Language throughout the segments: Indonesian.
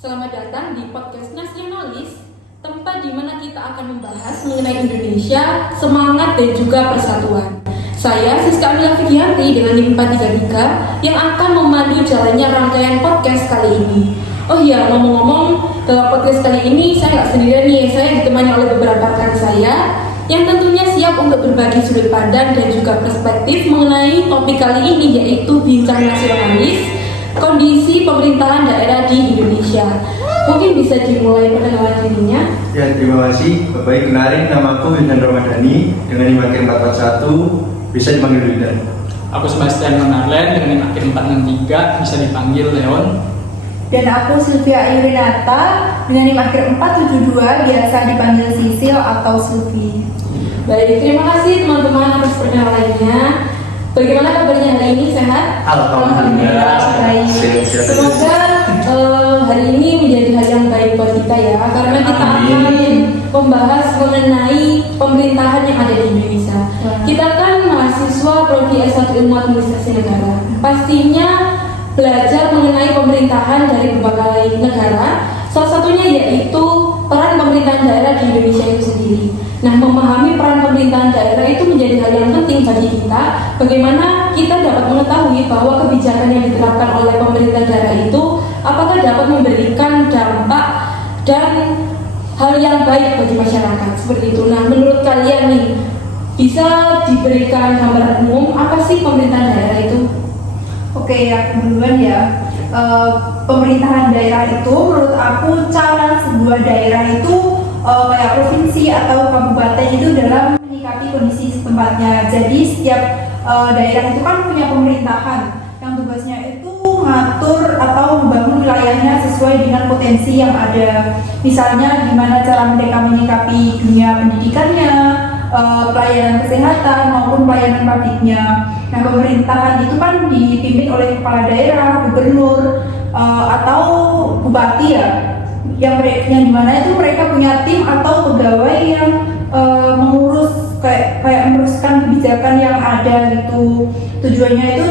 Selamat datang di podcast Nasionalis, tempat di mana kita akan membahas mengenai Indonesia, semangat dan juga persatuan. Saya Siska Amila Fikianti dengan NIM 433 yang akan memandu jalannya rangkaian podcast kali ini. Oh iya, ngomong-ngomong, dalam podcast kali ini saya nggak sendirian nih, saya ditemani oleh beberapa rekan saya yang tentunya siap untuk berbagi sudut pandang dan juga perspektif mengenai topik kali ini, yaitu bincang nasionalis, kondisi pemerintahan daerah di Indonesia. Mungkin bisa dimulai perkenalan dirinya. Ya, terima kasih. Baik, kenalin, nama aku Wildan Ramadhani dengan NIM akhir 441, bisa dipanggil Wildan. Aku Sebastian Nonarlen dengan NIM akhir 463, bisa dipanggil Leon. Dan aku Sylvia Ayurinata dengan NIM akhir 472, biasa dipanggil Sisil atau Sylvie. Baik, terima kasih teman-teman atas perkenalannya. Bagaimana kabarnya hari ini, sehat? Alhamdulillah, baik. Semoga hari ini menjadi hari yang baik buat kita ya, karena kita akan membahas mengenai pemerintahan yang ada di Indonesia. Kita kan mahasiswa Prodi S1 Ilmu Administrasi Negara. Pastinya belajar mengenai pemerintahan dari berbagai negara. Salah satunya yaitu peran pemerintahan daerah di Indonesia itu sendiri. Nah, memahami peran pemerintahan daerah itu menjadi hal yang penting bagi kita. Bagaimana kita dapat mengetahui bahwa kebijakan yang diterapkan oleh pemerintah daerah itu apakah dapat memberikan dampak dan hal yang baik bagi masyarakat, seperti itu. Nah, menurut kalian nih, bisa diberikan gambaran umum apa sih pemerintahan daerah itu? Oke, ya duluan ya. Pemerintahan daerah itu menurut aku cara sebuah daerah itu kayak provinsi atau kabupaten itu dalam menyikapi kondisi setempatnya. Jadi setiap daerah itu kan punya pemerintahan yang tugasnya itu mengatur atau membangun wilayahnya sesuai dengan potensi yang ada. Misalnya gimana cara mereka menyikapi dunia pendidikannya, pelayanan kesehatan maupun pelayanan publiknya. Nah, pemerintahan itu kan dipimpin oleh kepala daerah, gubernur, atau bupati ya, yang dimana itu mereka punya tim atau pegawai yang mengurus kayak meneruskan kebijakan yang ada gitu. Tujuannya itu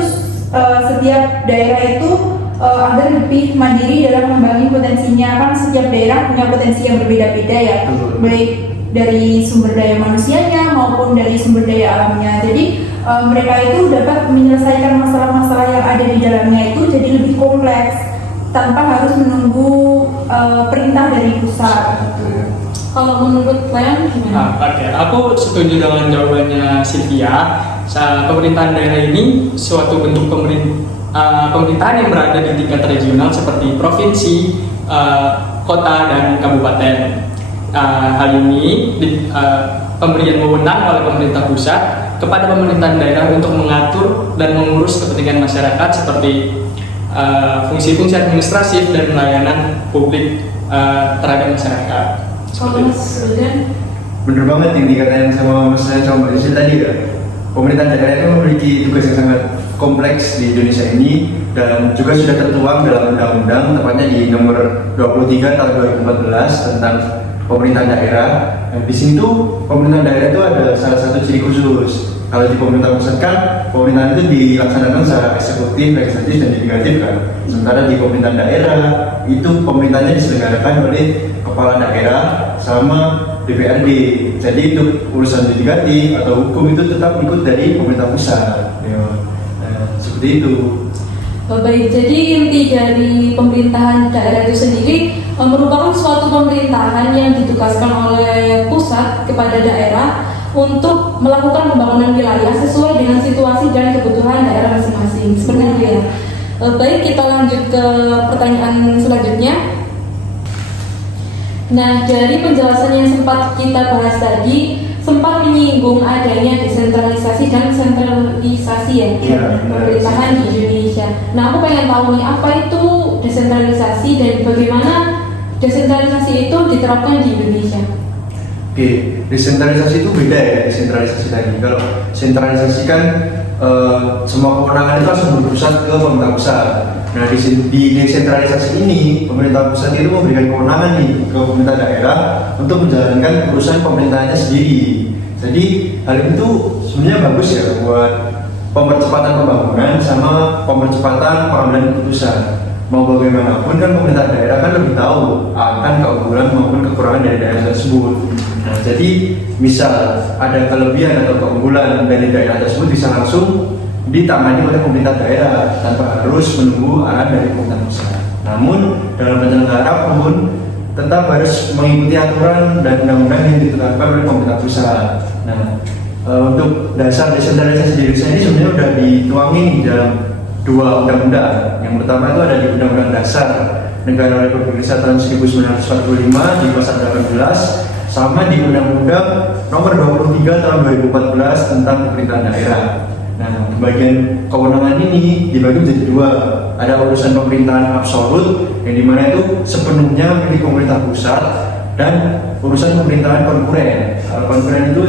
setiap daerah itu agar lebih mandiri dalam membangun potensinya. Kan setiap daerah punya potensi yang berbeda-beda ya, baik dari sumber daya manusianya maupun dari sumber daya alamnya. Jadi mereka itu dapat menyelesaikan masalah-masalah yang ada di dalamnya itu jadi lebih kompleks tanpa harus menunggu perintah dari pusat. Kalau menurut kalian gimana? Oke, aku setuju dengan jawabannya Sylvia. Pemerintahan daerah ini suatu bentuk pemerintahan yang berada di tingkat regional seperti provinsi, kota, dan kabupaten. Hal ini pemberian wewenang oleh pemerintah pusat kepada pemerintahan daerah untuk mengatur dan mengurus kepentingan masyarakat seperti fungsi-fungsi administratif dan pelayanan publik terhadap masyarakat. Kalau Mas Wildan? Bener banget yang dikatain sama Mas saya sama Mbak Sisil tadi ya. Pemerintahan daerah itu memiliki tugas yang sangat kompleks di Indonesia ini dan juga sudah tertuang dalam undang-undang, tepatnya di nomor 23 tahun 2014 tentang pemerintahan daerah. Nah, di sini tuh pemerintahan daerah itu ada salah satu ciri khusus. Kalau di pemerintah pusat kan pemerintahan itu dilaksanakan secara eksekutif, legislatif, dan yudikatif kan. Sementara di pemerintahan daerah itu pemerintahnya diselenggarakan oleh kepala daerah sama DPRD. Jadi untuk urusan yudikatif atau hukum itu tetap ikut dari pemerintah pusat. Ya. Nah, seperti itu. Baik, jadi inti dari pemerintahan daerah itu sendiri merupakan suatu pemerintahan yang ditugaskan oleh pusat kepada daerah untuk melakukan pembangunan wilayah sesuai dengan situasi dan kebutuhan daerah masing-masing. Seperti itu ya. Baik, kita lanjut ke pertanyaan selanjutnya. Nah, dari penjelasan yang sempat kita bahas tadi, sempat menyinggung adanya desentralisasi dan sentralisasi ya, pemerintahan di Indonesia. Nah, aku pengen tahu nih, apa itu desentralisasi dan bagaimana desentralisasi itu diterapkan di Indonesia? Oke, desentralisasi itu beda ya, desentralisasi tadi. Kalau sentralisasi kan semua kewenangan itu langsung berpusat ke pemerintah pusat. Nah, di desentralisasi ini pemerintah pusat itu memberikan kewenangan nih ke pemerintah daerah untuk menjalankan urusan pemerintahannya sendiri. Jadi hal itu sebenarnya bagus ya buat pempercepatan pembangunan sama pempercepatan pengambilan keputusan. mau bagaimanapun kan pemerintah daerah kan lebih tahu akan keunggulan maupun kekurangan dari daerah tersebut. Nah, jadi misal ada kelebihan atau keunggulan dari daerah tersebut bisa langsung ditangani oleh pemerintah daerah tanpa harus menunggu arahan dari pemerintah pusat. Namun dalam penyelenggara pun tetap harus mengikuti aturan dan undang-undang yang ditetapkan oleh pemerintah pusat. Nah, untuk dasar desentralisasi di Indonesia ini sebenarnya sudah dituangin di dalam 2 undang-undang. Yang pertama itu ada di Undang-Undang Dasar Negara Republik Indonesia tahun 1945 di pasal 18, sama di Undang-Undang Nomor 23 tahun 2014 tentang pemerintahan daerah. Nah, bagian kewenangan ini dibagi menjadi 2. Ada urusan pemerintahan absolut yang dimana itu sepenuhnya milik pemerintah pusat, dan urusan pemerintahan konkuren. Konkuren itu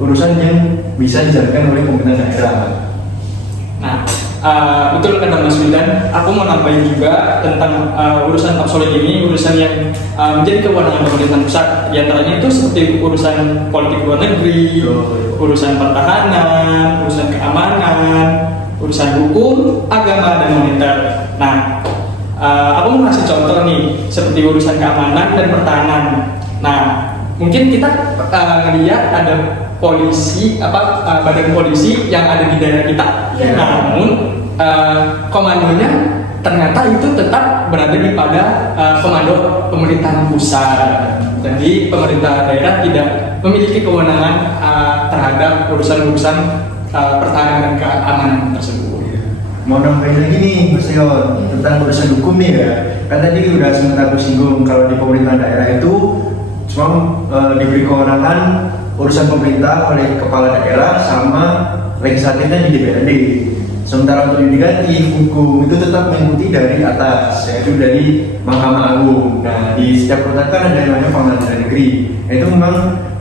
urusan yang bisa dijalankan oleh pemerintah daerah. Nah, betul kata Mas Wildan. Aku mau nambahin juga tentang urusan absolut ini, urusan yang menjadi kewenangan pemerintah pusat. Di antaranya itu seperti urusan politik luar negeri, urusan pertahanan, urusan keamanan, urusan hukum, agama, dan moneter. Nah, aku mau kasih contoh nih, seperti urusan keamanan dan pertahanan. Nah, mungkin kita ngelihat ada polisi, badan polisi yang ada di daerah kita. Yeah. Namun komandonya ternyata itu tetap berada di pada komando pemerintahan pusat. Jadi pemerintah daerah tidak memiliki kewenangan terhadap urusan-urusan pertahanan dan keamanan tersebut. Mau nambahin lagi nih Mas Leon tentang urusan hukum nih ya. Kan tadi udah sempat aku singgung kalau di pemerintah daerah itu cuma diberi kewenangan urusan pemerintah oleh kepala daerah sama legislatifnya di DPRD. Sementara untuk yudikatif hukum itu tetap mengikuti dari atas, yaitu dari Mahkamah Agung. Nah, di setiap kota kan ada yang namanya Pengadilan Negeri. Itu memang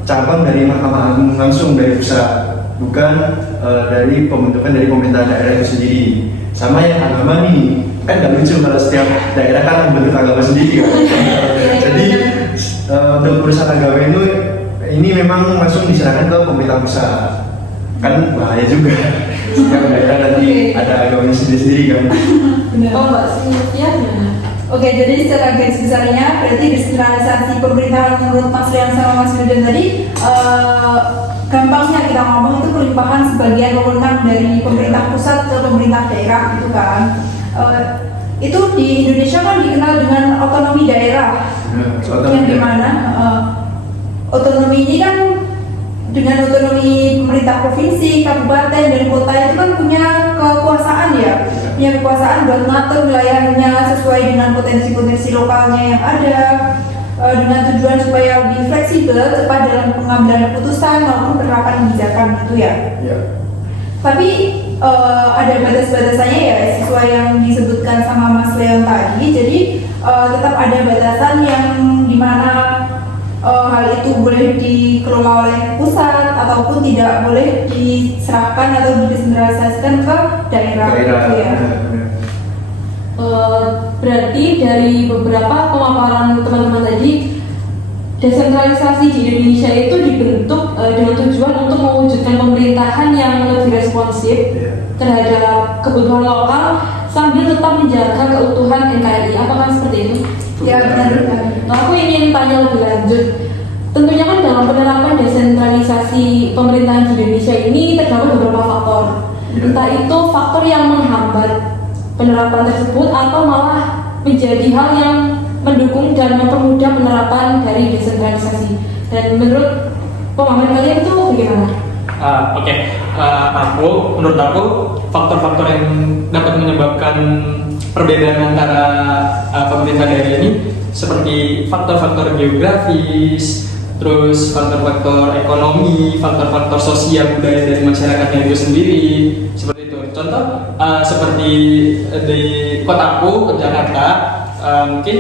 cabang dari Mahkamah Agung langsung dari pusat, bukan dari pembentukan dari pemerintah daerah itu sendiri. Sama yang agama nih, kan gak lucu kalau setiap daerah kan membentuk agama sendiri kan. Jadi untuk urusan agama itu ini memang langsung diserahkan ke pemerintah pusat. Kan bahaya juga. Setiap daerah nanti ada agamanya sendiri-sendiri kan. Benar. Oh, Mbak Sylvia gimana? Oke, jadi secara garis besarnya berarti desentralisasi pemerintahan menurut Mas Rian sama Mas Wildan tadi, gampangnya kita ngomong itu pelimpahan sebagian wewenang dari pemerintah pusat ke pemerintah daerah gitu kan. Itu di Indonesia kan dikenal dengan otonomi daerah, yang dimana otonomi ini kan dengan otonomi pemerintah provinsi, kabupaten, dan kota itu kan punya kekuasaan ya, punya kekuasaan buat mengatur wilayahnya sesuai dengan potensi-potensi lokalnya yang ada, dengan tujuan supaya lebih fleksibel, cepat dalam pengambilan keputusan maupun penerapan kebijakan gitu ya. Tapi ada batas-batasannya ya, sesuai yang disebutkan sama Mas Leon tadi. Jadi tetap ada batasan yang dimana hal itu boleh dikelola oleh pusat ataupun tidak boleh diserahkan atau didesentralisasikan ke daerah. Gitu ya. Berarti dari beberapa pemaparan teman-teman tadi, desentralisasi di Indonesia itu dibentuk dengan tujuan untuk mewujudkan pemerintahan yang lebih responsif terhadap kebutuhan lokal sambil tetap menjaga keutuhan NKRI. Apakah seperti itu? Ya, benar. Nah, aku ingin tanya lebih lanjut. Tentunya kan dalam penerapan desentralisasi pemerintahan di Indonesia ini terdapat beberapa faktor. Entah itu faktor yang menghambat penerapan tersebut atau malah menjadi hal yang mendukung dan mempermudah penerapan dari desentralisasi. Dan menurut pemahaman kalian itu bagaimana? Menurut aku faktor-faktor yang dapat menyebabkan perbedaan antara pemerintah daerah ini seperti faktor-faktor geografis, terus faktor-faktor ekonomi, faktor-faktor sosial budaya dari masyarakatnya itu sendiri, seperti itu. Contoh seperti di kotaku, ke Jakarta, mungkin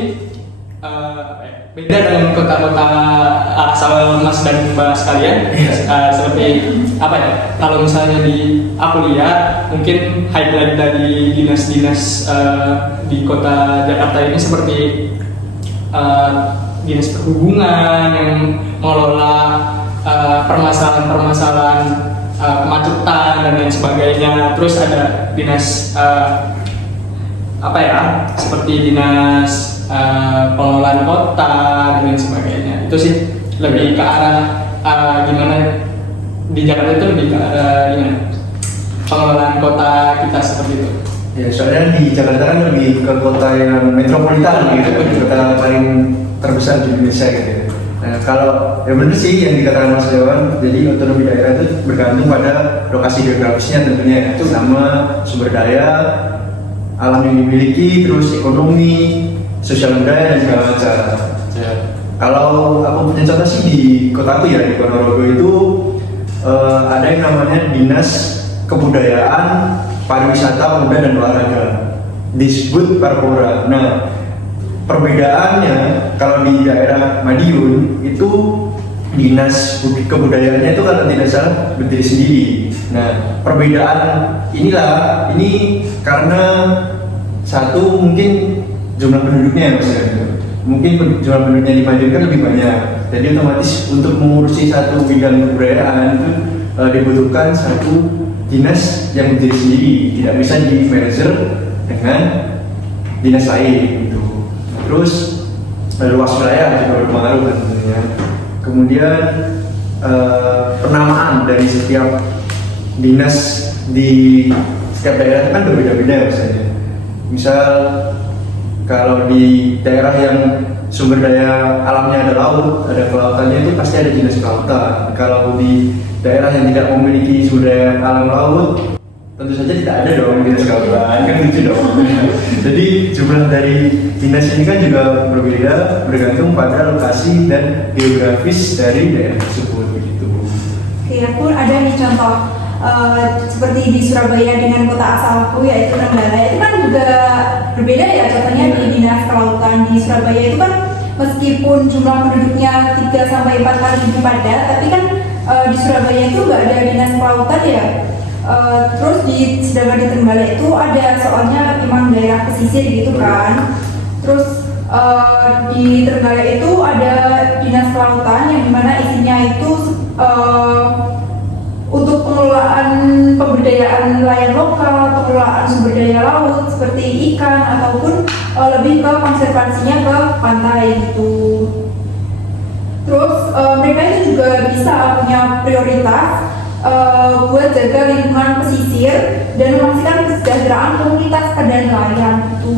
beda dengan kota-kota asal Mas dan Mbak sekalian. Seperti apa ya? Kalau misalnya di aku lihat mungkin highlight dari dinas-dinas di kota Jakarta ini seperti dinas perhubungan yang mengelola permasalahan-permasalahan kemacetan dan lain sebagainya. Terus ada dinas apa ya, seperti dinas pengelolaan kota dan sebagainya. Itu sih lebih ke arah gimana di Jakarta itu lebih ke arah gimana pengelolaan kota kita seperti itu. Ya, soalnya di Jakarta kan lebih ke kota yang metropolitan gitu, kota paling terbesar di Indonesia gitu. Nah, kalau ya benar sih yang dikatakan Mas Dewan, jadi otonomi daerah itu bergantung pada lokasi geografisnya tentunya, sama sumber daya alam yang dimiliki, terus ekonomi, sosial budaya dan segala macam. Kalau aku punya contoh sih di kotaku ya, di Ponorogo itu ada yang namanya Dinas Kebudayaan, Pariwisata, Pemuda dan Olahraga, disebut Parpora. Nah, perbedaannya kalau di daerah Madiun itu dinas kebudayaannya itu kalau tidak salah berdiri sendiri. Nah, perbedaan ini karena satu mungkin jumlah penduduknya misalnya. Mungkin jumlah penduduknya di Madiun kan lebih banyak. Jadi otomatis untuk mengurusi satu bidang kebudayaan itu dibutuhkan satu dinas yang berdiri sendiri, tidak bisa di-manager dengan dinas lain gitu. Terus luas wilayah juga berpengaruh tentunya. Kemudian penamaan dari setiap dinas di setiap daerah itu kan berbeda-beda misalnya. Misal kalau di daerah yang sumber daya alamnya ada laut, ada kelautannya itu pasti ada dinas kelautan. Kalau di daerah yang tidak memiliki sumber daya alam laut, tentu saja tidak ada dong dinas kelautan, kan gitu dong. Jadi jumlah dari dinas ini kan juga berbeda bergantung pada lokasi dan geografis dari daerah tersebut begitu. Oke, aku ada nih contoh seperti di Surabaya dengan kota asalku yaitu Trenggalek, itu kan juga berbeda ya. Contohnya di dinas kelautan di Surabaya itu kan meskipun jumlah penduduknya 3-4 kali lebih padat, tapi kan di Surabaya itu nggak ada dinas kelautan ya. Terus sedangkan di Trenggalek itu ada, soalnya memang daerah pesisir gitu kan. Terus di Trenggalek itu ada dinas kelautan yang dimana isinya itu untuk pengelolaan pemberdayaan nelayan lokal, pengelolaan sumber daya laut seperti ikan ataupun lebih ke konservasinya ke pantai gitu. Terus mereka itu juga bisa punya prioritas buat jaga lingkungan pesisir dan memastikan kesejahteraan komunitas dan nelayan itu.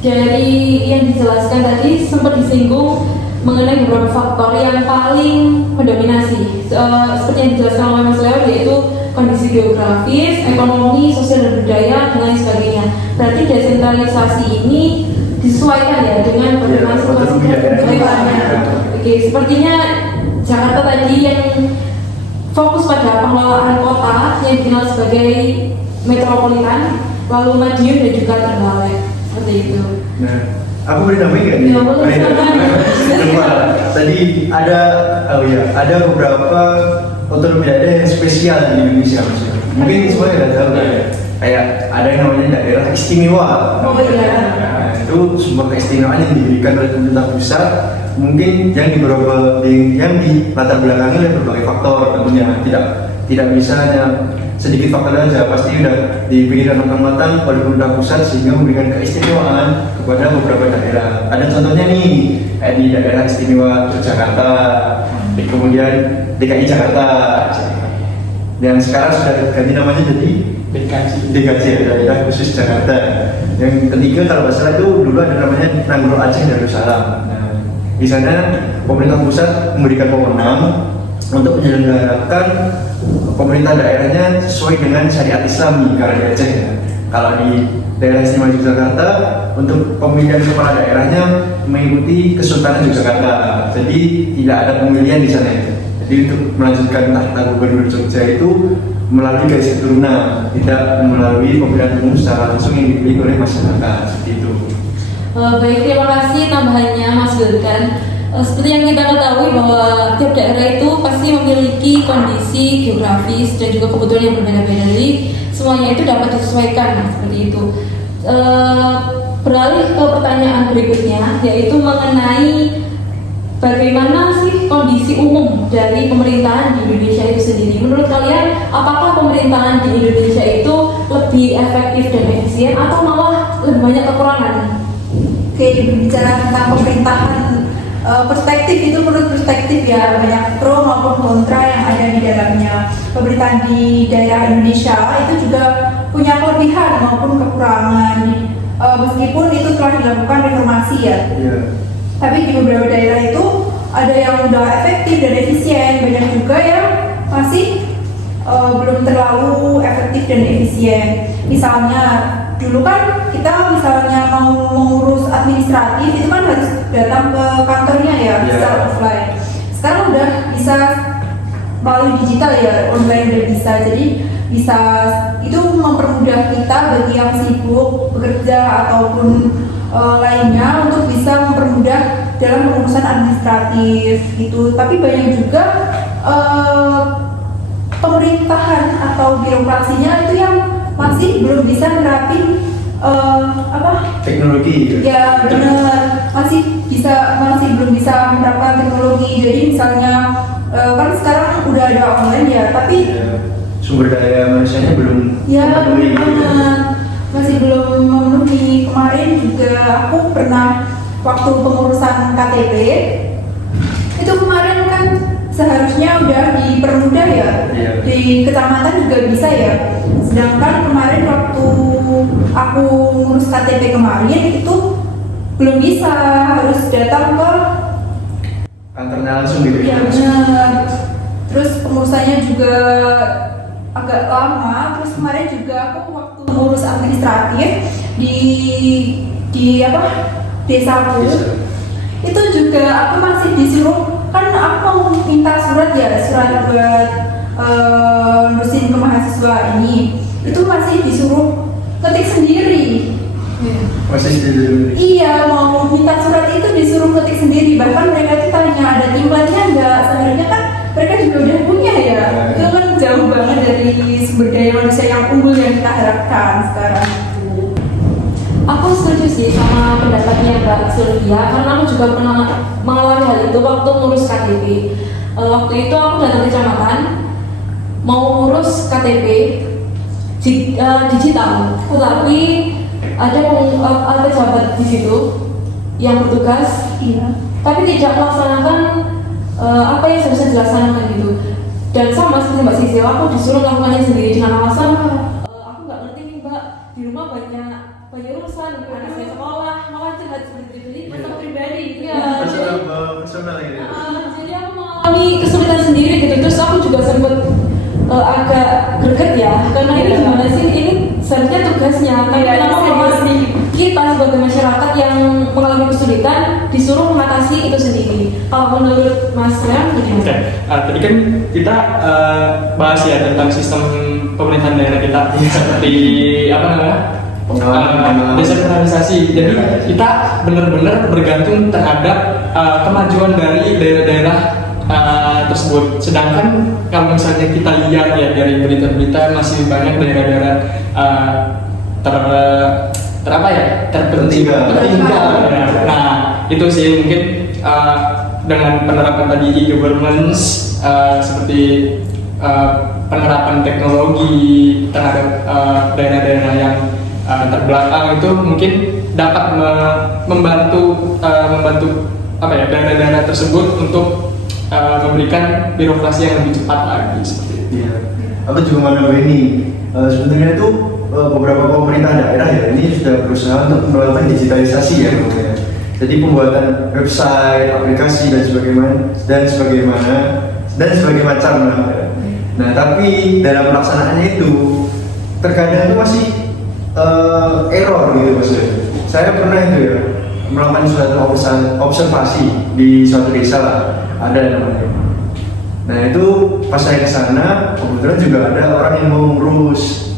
Dari yang dijelaskan tadi sempat disinggung mengenai beberapa faktor yang paling mendominasi, seperti yang dijelaskan oleh Mas Leo, yaitu kondisi geografis, ekonomi, sosial dan budaya dan lain sebagainya. Berarti desentralisasi ini disesuaikan ya dengan bagaimana situasi kebudayaannya. Oke, sepertinya Jakarta tadi yang fokus pada pengelolaan kota yang dikenal sebagai metropolitan, lalu Madiun dan juga Trenggalek, seperti itu. Nah, aku boleh nambahin nggak? Ya, boleh. Tadi ada beberapa otonomi daerah yang spesial di Indonesia, mungkin semuanya nggak tahu ya. Kayak ada yang namanya daerah istimewa. Oh iya. Nah, itu semua keistimewaan yang diberikan oleh pemerintah pusat, mungkin yang di latar belakangi oleh berbagai faktor tentunya, tidak bisa hanya sedikit faktor saja, pasti sudah dipikirkan matang oleh pemerintah pusat sehingga memberikan keistimewaan kepada beberapa daerah. Ada contohnya nih, di daerah istimewa Yogyakarta, kemudian DKI Jakarta, dan sekarang sudah ganti namanya jadi DKJ, daerah khusus Jakarta. Yang ketiga kalau nggak salah itu dulu ada namanya Nanggro Aceh Darussalam. Nah, di sana pemerintah pusat memberikan wewenang untuk menyelenggarakan pemerintah daerahnya sesuai dengan syariat Islam karena di Aceh ya. Kalau di daerah istimewa Yogyakarta untuk pemilihan kepala daerahnya mengikuti Kesultanan Yogyakarta. Jadi tidak ada pemilihan di sana ya. Jadi untuk melanjutkan tahta gubernur Jogja itu melalui garis keturunan, tidak melalui pemilihan umum secara langsung yang dipilih oleh masyarakat seperti itu. Baik, terima kasih tambahannya Mas Wildan. Seperti yang kita ketahui bahwa tiap daerah itu pasti memiliki kondisi geografis dan juga kebutuhan yang berbeda-beda. Jadi semuanya itu dapat disesuaikan seperti itu. Beralih ke pertanyaan berikutnya, yaitu mengenai bagaimana sih kondisi umum dari pemerintahan di Indonesia itu sendiri. Menurut kalian, apakah pemerintahan di Indonesia itu lebih efektif dan efisien atau malah lebih banyak kekurangan. Oke, berbicara tentang pemerintahan, perspektif itu menurut perspektif ya, banyak pro maupun kontra yang ada di dalamnya. Pemerintahan di daerah Indonesia itu juga punya kelebihan maupun kekurangan, meskipun itu telah dilakukan reformasi ya. Iya. Tapi di beberapa daerah itu ada yang udah efektif dan efisien, banyak juga yang masih belum terlalu efektif dan efisien. Misalnya dulu kan kita misalnya mau mengurus administratif itu kan harus datang ke kantornya ya, secara offline. Sekarang udah bisa melalui digital ya, online udah bisa. Jadi bisa itu mempermudah kita bagi yang sibuk bekerja ataupun lainnya untuk bisa mempermudah dalam pengurusan administratif gitu. Tapi banyak juga pemerintahan atau birokrasinya itu yang masih belum bisa nerapin teknologi. Ya benar, masih belum bisa menerapkan teknologi. Jadi misalnya kan sekarang udah ada online ya, tapi Sumber daya manusianya belum ya memenuhi gitu. masih belum memenuhi. Kemarin juga aku pernah waktu pengurusan KTP itu kemarin kan seharusnya udah dipermudah ya, di kecamatan juga bisa ya. Sedangkan kemarin waktu aku ngurus KTP kemarin itu belum bisa, harus datang ke kantornya langsung gitu. ya benar. Terus pengurusannya juga agak lama. Terus kemarin juga aku waktu ngurus administratif di desaku itu juga aku masih disuruh, kan aku mau minta surat buat nusin ke mahasiswa ini, itu masih disuruh ketik sendiri. Masih sendiri. Iya, mau minta surat itu disuruh ketik sendiri. Bahkan mereka tuh tanya ada timbannya nggak, sebenarnya kan mereka juga udah punya ya. Itu kan jauh banget dari sumber daya manusia yang unggul yang kita harapkan sekarang. Aku setuju sih sama pendapatnya Mbak Sylvia, karena aku juga pernah mengalami hal itu waktu ngurus KTP. Waktu itu aku datang ke kecamatan mau ngurus KTP digital, tetapi ada pejabat di situ yang bertugas, tapi tidak melaksanakan apa yang seharusnya dilaksanakan gitu. Dan sama seperti Mbak Sisil, aku disuruh melakukannya sendiri dengan alasan aku nggak ngerti nih Mbak, di rumah banyak urusan, anak saya sekolah, malah curhat seperti itu. Jadi masalah pribadi, ya. Personal gitu. Jadi aku mengalami kesulitan sendiri gitu. Terus aku juga sempat agak greget ya, karena ini gimana sih? Ini seharusnya tugasnya, tapi kenapa malah kita sebagai masyarakat yang mengalami kesulitan disuruh mengatasi itu sendiri. Kalau menurut Mas Leon, gimana? Tadi kan kita bahas ya tentang sistem pemerintahan daerah kita, seperti apa namanya? Desentralisasi. Jadi kita benar-benar bergantung terhadap kemajuan dari daerah-daerah tersebut. Sedangkan kalau misalnya kita lihat ya dari berita-berita, masih banyak daerah-daerah tertinggal. Nah itu sih mungkin dengan penerapan tadi e-governance, seperti penerapan teknologi terhadap daerah-daerah yang terbelakang itu mungkin dapat membantu daerah-daerah tersebut untuk memberikan birokrasi yang lebih cepat lagi seperti itu. Iya. Aku juga mau nambahin ini. Sebenarnya itu beberapa pemerintah daerah ya ini sudah berusaha untuk melakukan digitalisasi ya namanya. Jadi pembuatan website, aplikasi dan sebagaimana macam lah. Nah tapi dalam pelaksanaannya itu terkadang itu masih error gitu maksudnya. Saya pernah itu ya melakukan suatu observasi di suatu desa lah, ada namanya. Nah itu pas saya ke sana kebetulan juga ada orang yang mau ngurus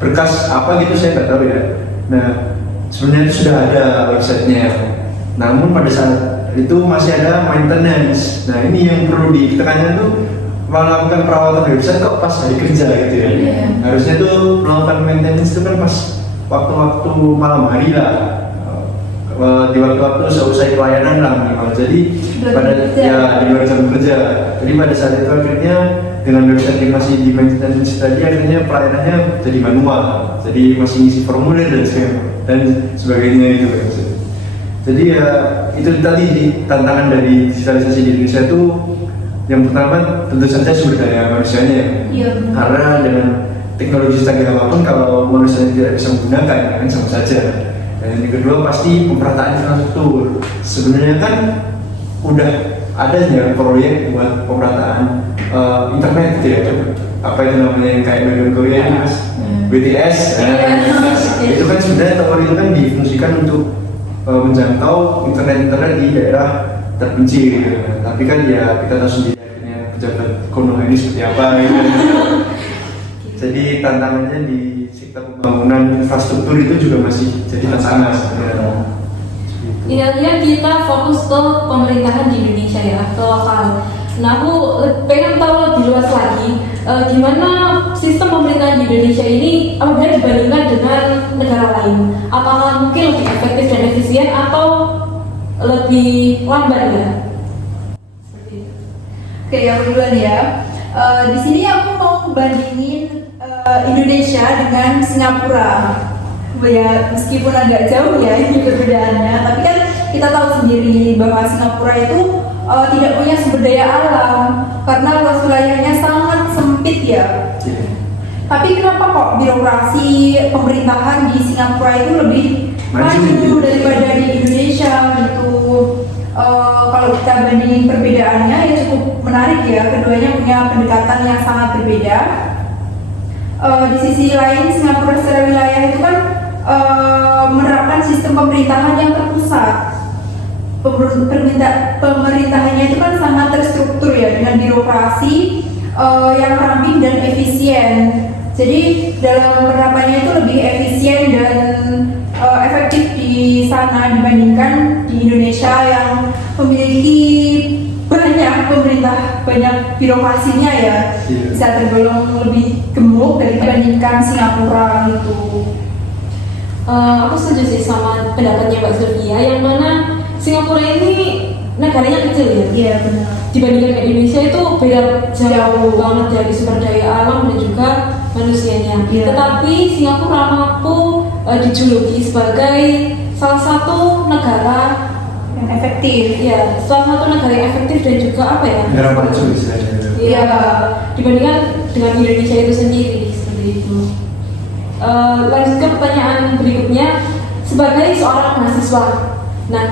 berkas apa gitu, saya nggak tahu ya. Nah sebenarnya itu sudah ada websitenya, namun pada saat itu masih ada maintenance. Nah ini yang perlu ditekankan tuh, melakukan perawatan website kok pas hari kerja gitu ya. Harusnya tuh melakukan maintenance itu kan pas waktu-waktu malam hari lah, di waktu-waktu seusai pelayanan lah minimal. Jadi pada ya di luar jam kerja. Jadi pada saat itu akhirnya dengan website yang masih di maintenance tadi akhirnya pelayanannya jadi manual, jadi masih ngisi formulir dan sebagainya itu. Jadi ya itu tadi tantangan dari digitalisasi di Indonesia itu yang pertama tentu saja sumber daya manusianya. Iya, benar. Karena dengan teknologi secanggih apapun kalau manusia tidak bisa menggunakan kan sama saja. Dan yang kedua pasti pemerataan infrastruktur. Sebenarnya kan udah adanya proyek buat pemerataan internet gitu ya. Apa itu namanya yang kayak Korea ini mas? BTS. Itu kan sebenarnya tower itu kan difungsikan untuk menjangkau internet di daerah terpencil gitu. Tapi kan ya kita tahu sendiri akhirnya pejabat konoha ini seperti apa gitu. Jadi tantangannya di sektor pembangunan infrastruktur itu juga masih jadi tantangan sebenarnya. Idealnya kita fokus ke pemerintahan di Indonesia ya, ke lokal. Nah aku pengen tahu lebih luas lagi gimana sistem pemerintahan di Indonesia ini apabila dibandingkan dengan negara lain. Apakah mungkin lebih efektif dan efisien atau lebih lambat ya? Seperti itu. Oke, yang kedua nih ya. Di sini aku mau bandingin Indonesia dengan Singapura. Ya, meskipun agak jauh ya ini perbedaannya, tapi kan kita tahu sendiri bahwa Singapura itu tidak punya sumber daya alam karena luas wilayahnya sangat sempit ya. Tapi kenapa kok birokrasi pemerintahan di Singapura itu lebih maju daripada di Indonesia gitu? Kalau kita bandingin perbedaannya ya cukup menarik ya, keduanya punya pendekatan yang sangat berbeda. Di sisi lain Singapura secara wilayah itu kan menerapkan sistem pemerintahan yang terpusat. Pemerintahannya itu kan sangat terstruktur ya, dengan birokrasi yang ramping dan efisien. Jadi dalam penerapannya itu lebih efisien dan efektif di sana dibandingkan di Indonesia yang memiliki banyak birokrasinya ya, bisa tergolong lebih gemuk dibandingkan Singapura gitu. Aku setuju sih sama pendapatnya Mbak Sylvia, yang mana Singapura ini negaranya kecil ya. Iya benar. Dibandingkan ke Indonesia itu beda jauh banget dari sumber daya alam dan juga manusianya. Iya. Tetapi Singapura mampu dijuluki sebagai salah satu negara Yang efektif. ya, salah satu negara yang efektif dan juga apa ya? Negara maju istilahnya. Iya, dibandingkan dengan Indonesia itu sendiri seperti itu. Lanjut ke pertanyaan berikutnya, sebagai seorang mahasiswa. Nah,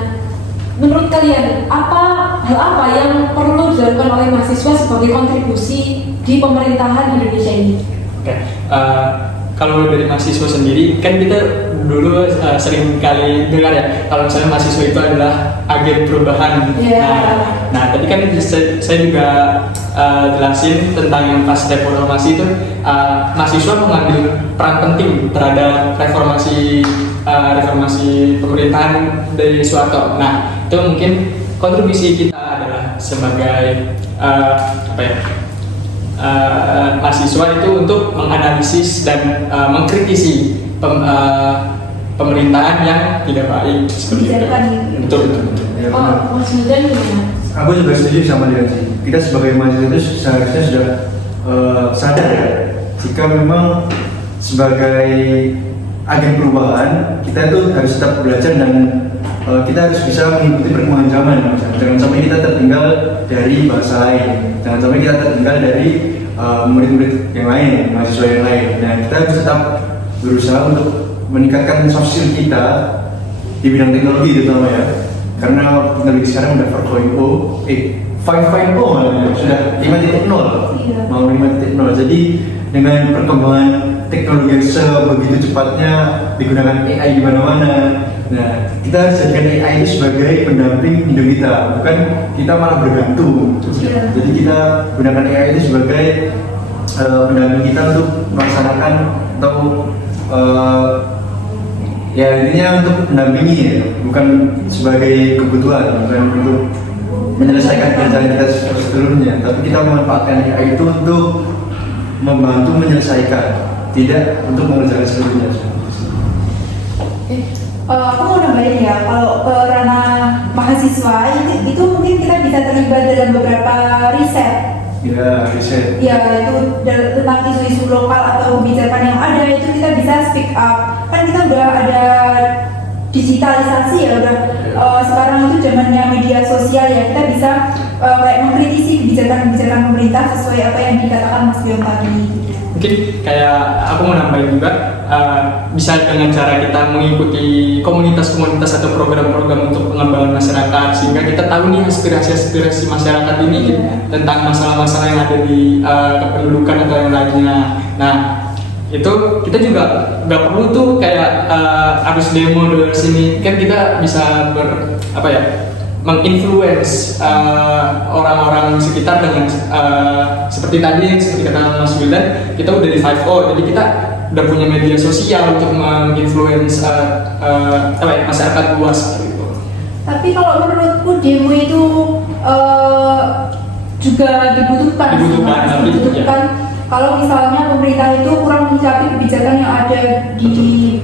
menurut kalian hal apa yang perlu dilakukan oleh mahasiswa sebagai kontribusi di pemerintahan Indonesia ini? Oke, kalau dari mahasiswa sendiri kan kita dulu sering kali dengar ya kalau misalnya mahasiswa itu adalah agen perubahan. Yeah. Nah, tadi kan saya juga jelasin tentang yang pas reformasi itu mahasiswa mengambil peran penting terhadap reformasi pemerintahan dari Soeharto. Nah, itu mungkin kontribusi kita adalah sebagai mahasiswa itu untuk menganalisis dan mengkritisi pemerintahan yang tidak baik seperti itu. Betul. Ya, Oh, Mas Wildan gimana? aku juga setuju sama dia sih. Kita sebagai mahasiswa itu seharusnya sudah sadar ya, jika memang sebagai agen perubahan kita itu harus tetap belajar dan kita harus bisa mengikuti perkembangan zaman. Jangan sampai kita tertinggal dari bahasa lain, jangan sampai kita tertinggal dari murid-murid yang lain, mahasiswa yang lain. Nah, kita harus tetap berusaha untuk meningkatkan soft skill kita di bidang teknologi terutama ya. Karena teknologi sekarang udah 5.0 malah sudah 5.0 Iya. mau 5.0. Jadi dengan perkembangan teknologi yang sebegitu cepatnya, digunakan AI di mana-mana. Nah, kita harus jadikan AI itu sebagai pendamping hidup kita, bukan kita malah bergantung. Iya. Jadi kita gunakan AI itu sebagai pendamping kita untuk melaksanakan atau ya intinya untuk mendampingi ya, bukan sebagai kebutuhan, bukan untuk menyelesaikan pekerjaan kita seluruhnya, tapi kita memanfaatkan AI itu untuk membantu menyelesaikan, tidak untuk mengerjakan seluruhnya. Aku mau nambahin ya, kalau ke ranah mahasiswa itu mungkin kita bisa terlibat dalam beberapa riset Ya, riset. Ya itu tentang isu-isu lokal atau kebijakan yang ada itu kita bisa speak up. Kan kita udah ada digitalisasi ya, udah sekarang itu zamannya media sosial ya, kita bisa kayak mengkritisi kebijakan-kebijakan pemerintah sesuai apa yang dikatakan Mas Bion tadi. Mungkin kayak aku mau nambahin juga, bisa dengan cara kita mengikuti komunitas-komunitas atau program-program untuk pengembangan masyarakat, sehingga kita tahu nih aspirasi-aspirasi masyarakat ini tentang masalah-masalah yang ada di kependudukan atau yang lainnya. Nah, itu kita juga nggak perlu tuh kayak habis demo dari sini, kan kita bisa menginfluence orang-orang sekitar dengan seperti tadi, seperti kata Mas Wildan, kita udah di 5O, jadi kita udah punya media sosial untuk menginfluence masyarakat luas gitu. Tapi kalau menurutku demo itu juga dibutuhkan. Kalau misalnya pemerintah itu kurang menyikapi kebijakan yang ada di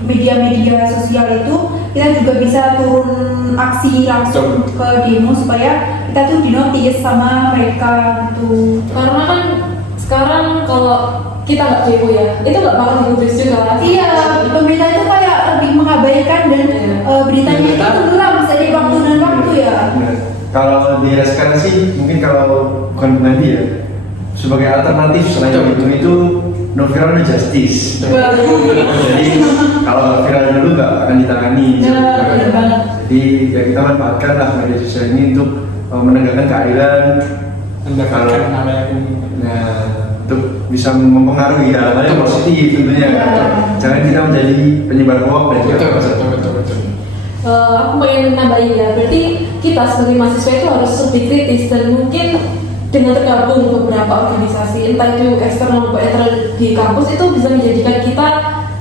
media-media sosial itu, kita juga bisa turun aksi langsung ke demo supaya kita tuh dinotis sama mereka gitu. Karena kan sekarang kalau kita nggak demo ya, itu nggak bakal digubris juga. Iya, pemerintah itu kayak lebih mengabaikan dan beritanya itu tenggelam dari waktu dan waktu ya. Benar. Kalau di era sekarang sih, mungkin kalau bukan pengganti ya, sebagai alternatif selain itu no viral no justice. Jadi kalau viral dulu nggak akan ditangani. Jadi ya kita manfaatkan lah media sosial ini untuk menegakkan keadilan. Untuk bisa mempengaruhi hal yang positif tentunya. Jangan kita menjadi penyebar hoax dan juga Betul. Aku pengen nambahin ya, berarti kita sebagai mahasiswa itu harus lebih kritis dan mungkin dengan tergabung beberapa organisasi, entah itu eksternal maupun internal di kampus, itu bisa menjadikan kita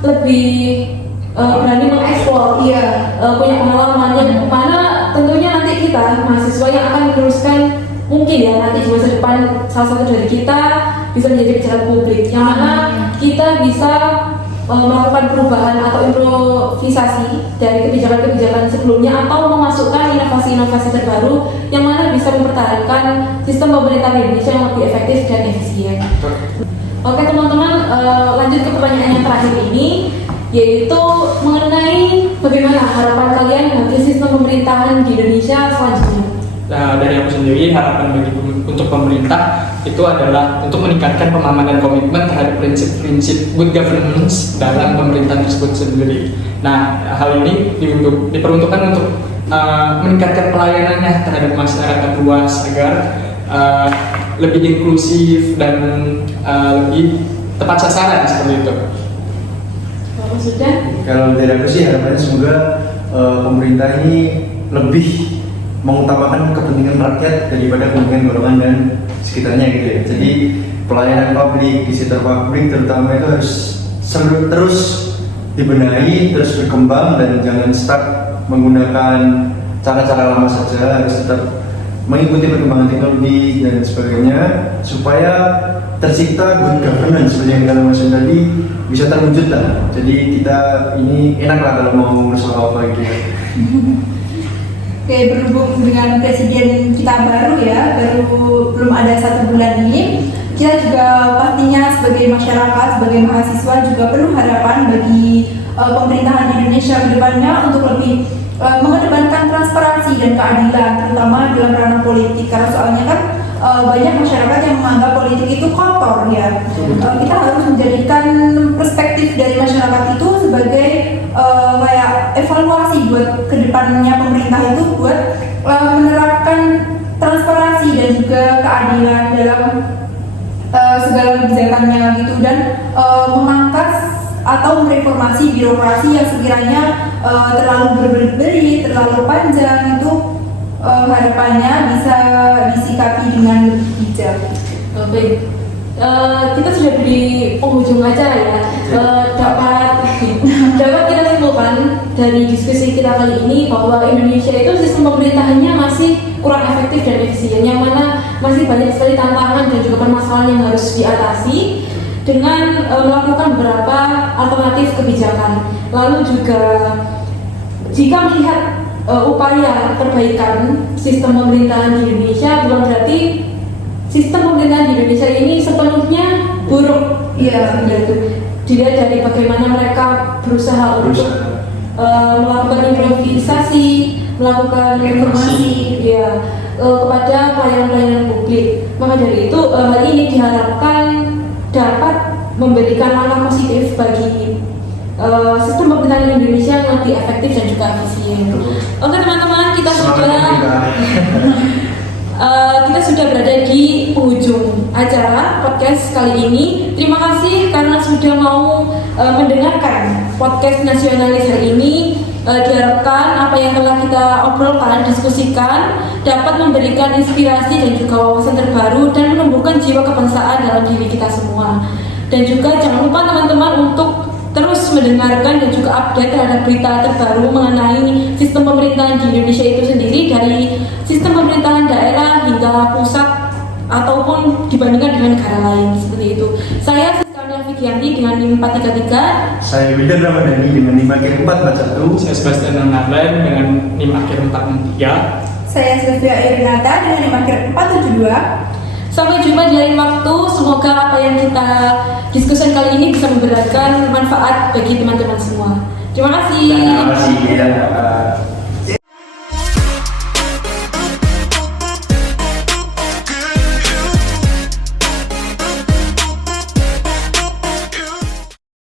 lebih berani mengeksplor, punya pengalaman yang mana tentunya nanti kita mahasiswa yang akan meneruskan, mungkin ya nanti di masa depan salah satu dari kita bisa menjadi pejabat publik, yang mana kita bisa melakukan perubahan atau improvisasi dari kebijakan-kebijakan sebelumnya atau memasukkan inovasi-inovasi terbaru yang mana bisa mempertahankan sistem pemerintahan Indonesia yang lebih efektif dan efisien. Oke teman-teman, lanjut ke pertanyaan yang terakhir ini, yaitu mengenai bagaimana harapan kalian bagi sistem pemerintahan di Indonesia selanjutnya. Nah, dari aku sendiri harapan untuk pemerintah itu adalah untuk meningkatkan pemahaman dan komitmen terhadap prinsip-prinsip good governance dalam pemerintahan tersebut sendiri. Nah, hal ini diperuntukkan untuk meningkatkan pelayanannya terhadap masyarakat luas agar lebih inklusif dan lebih tepat sasaran seperti itu. Maksudnya? Kalau dari aku sih harapannya semoga pemerintah ini lebih mengutamakan kepentingan rakyat daripada kepentingan golongan dan sekitarnya gitu ya. Jadi pelayanan publik di sektor publik terutama itu harus terus dibenahi, terus berkembang dan jangan stuck menggunakan cara-cara lama saja, harus tetap mengikuti perkembangan teknologi dan sebagainya supaya tercipta good governance seperti yang kita maksud tadi bisa terwujud lah. Jadi kita ini enak lah kalau mau ngurus apa gitu. Oke, berhubung dengan presiden kita baru ya, belum ada 1 bulan ini, kita juga pastinya sebagai masyarakat, sebagai mahasiswa juga penuh harapan bagi pemerintahan Indonesia ke depannya untuk lebih mengedepankan transparansi dan keadilan, terutama dalam ranah politik. Karena soalnya kan banyak masyarakat yang menganggap politik itu kotor ya. Kita harus menjadikan perspektif dari masyarakat itu sebagai kayak evaluasi buat kedepannya pemerintah itu buat menerapkan transparansi dan juga keadilan dalam segala kebijakannya gitu, dan memangkas atau mereformasi birokrasi yang sekiranya terlalu berbelit-belit, terlalu panjang itu harapannya bisa disikapi dengan lebih bijak. Baik, kita sudah di penghujung acara ya. Dapat kita simpulkan dari diskusi kita kali ini bahwa Indonesia itu sistem pemerintahannya masih kurang efektif dan efisien, yang mana masih banyak sekali tantangan dan juga permasalahan yang harus diatasi dengan melakukan beberapa alternatif kebijakan. Lalu juga jika melihat upaya perbaikan sistem pemerintahan di Indonesia, bukan berarti sistem pemerintahan di Indonesia ini sepenuhnya buruk. Iya. Gitu. Dilihat dari bagaimana mereka berusaha untuk melakukan improvisasi, melakukan reformasi, ya, kepada pelayanan-pelayanan publik. Maka dari itu hal ini diharapkan dapat memberikan langkah positif bagi sistem pemerintahan Indonesia yang lebih efektif dan juga efisien. Oke teman-teman, kita sudah berada di penghujung acara podcast kali ini. Terima kasih karena sudah mau mendengarkan podcast nasionalis hari ini. Diharapkan apa yang telah kita obrolkan, diskusikan dapat memberikan inspirasi dan juga wawasan terbaru dan menumbuhkan jiwa kebangsaan dalam diri kita semua. Dan juga jangan lupa teman-teman untuk terus mendengarkan dan juga update terhadap berita terbaru mengenai sistem pemerintahan di Indonesia itu sendiri, dari sistem pemerintahan daerah hingga pusat ataupun dibandingkan dengan negara lain seperti itu. Saya Siskania Vigianti dengan NIM 433. Saya Wildan Ramadhani dengan NIM akhir 441. Saya Sebastian Nanggalan dengan NIM akhir 463. Saya Sylvia Irinata dengan NIM akhir 472. Sampai jumpa di lain waktu. Semoga apa yang kita diskusikan kali ini bisa memberikan manfaat bagi teman-teman semua. Terima kasih. Terima kasih.